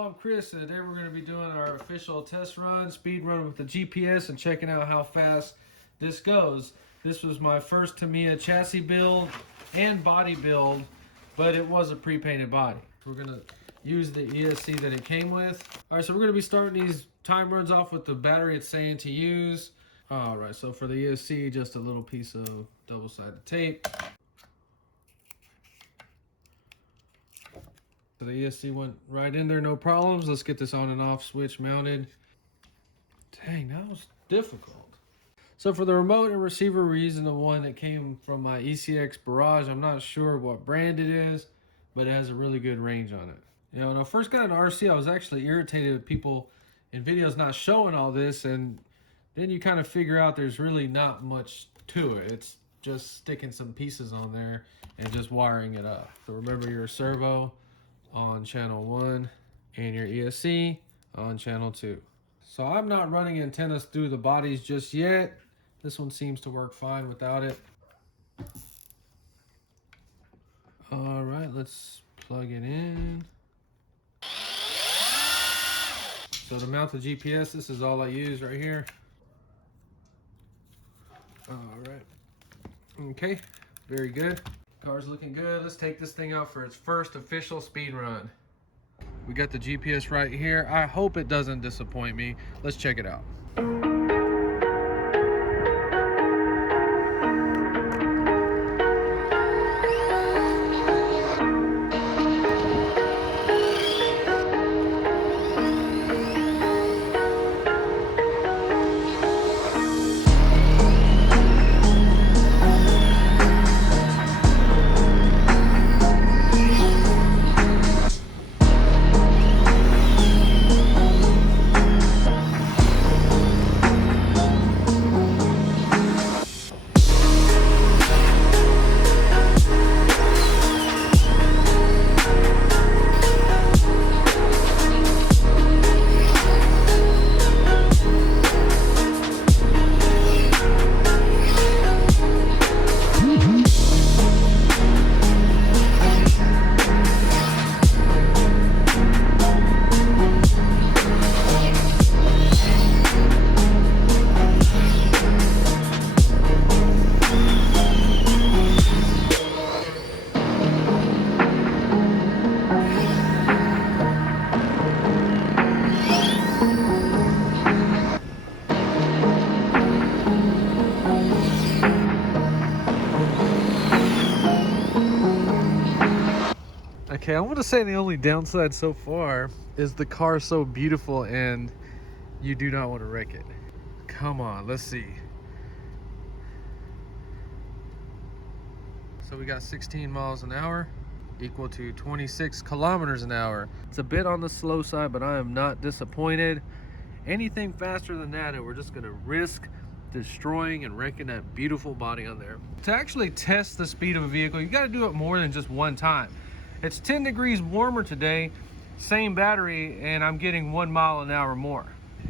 Hello, I'm Chris, and today we're going to be doing our official test run, speed run with the GPS, and checking out how fast this goes. This was my first TAMIYA chassis build and body build, but it was a pre-painted body. We're going to use the ESC that it came with. Alright, so we're going to be starting these time runs off with the battery it's saying to use. Alright, so for the ESC, just a little piece of double-sided tape. So the ESC went right in there, no problems. Let's get this on and off switch mounted. Dang, that was difficult. So for the remote and receiver, we're using the one that came from my ECX Barrage. I'm not sure what brand it is, but it has a really good range on it. You know, when I first got into RC, I was actually irritated with people in videos not showing all this, and then you kind of figure out there's really not much to it. It's just sticking some pieces on there and just wiring it up. So remember your servo on channel 1 and your ESC on channel 2. So I'm not running antennas through the bodies just yet. This one seems to work fine without it. All right, let's plug it in. So to mount the GPS, this is all I use right here. All right, okay, very good. Car's looking good. Let's take this thing out for its first official speed run. We got the GPS right here. I hope it doesn't disappoint me. Let's check it out. Okay, I want to say the only downside so far is the car is so beautiful and you do not want to wreck it. Come on, let's see. So we got 16 miles an hour, equal to 26 kilometers an hour. It's a bit on the slow side, but I am not disappointed. Anything faster than that, and we're just gonna risk destroying and wrecking that beautiful body on there. To actually test the speed of a vehicle, you gotta do it more than just one time. It's 10 degrees warmer today, same battery, and I'm getting 1 mile an hour more.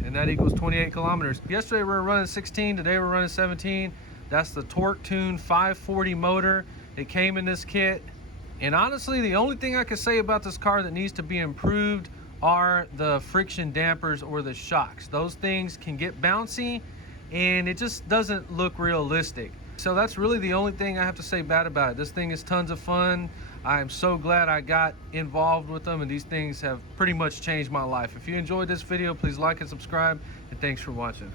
And that equals 28 kilometers. Yesterday we were running 16, today we're running 17. That's the Torque Tune 540 motor. It came in this kit. And honestly, the only thing I can say about this car that needs to be improved are the friction dampers or the shocks. Those things can get bouncy and it just doesn't look realistic. So that's really the only thing I have to say bad about it. This thing is tons of fun. I am so glad I got involved with them, and these things have pretty much changed my life. If you enjoyed this video, please like and subscribe, and thanks for watching.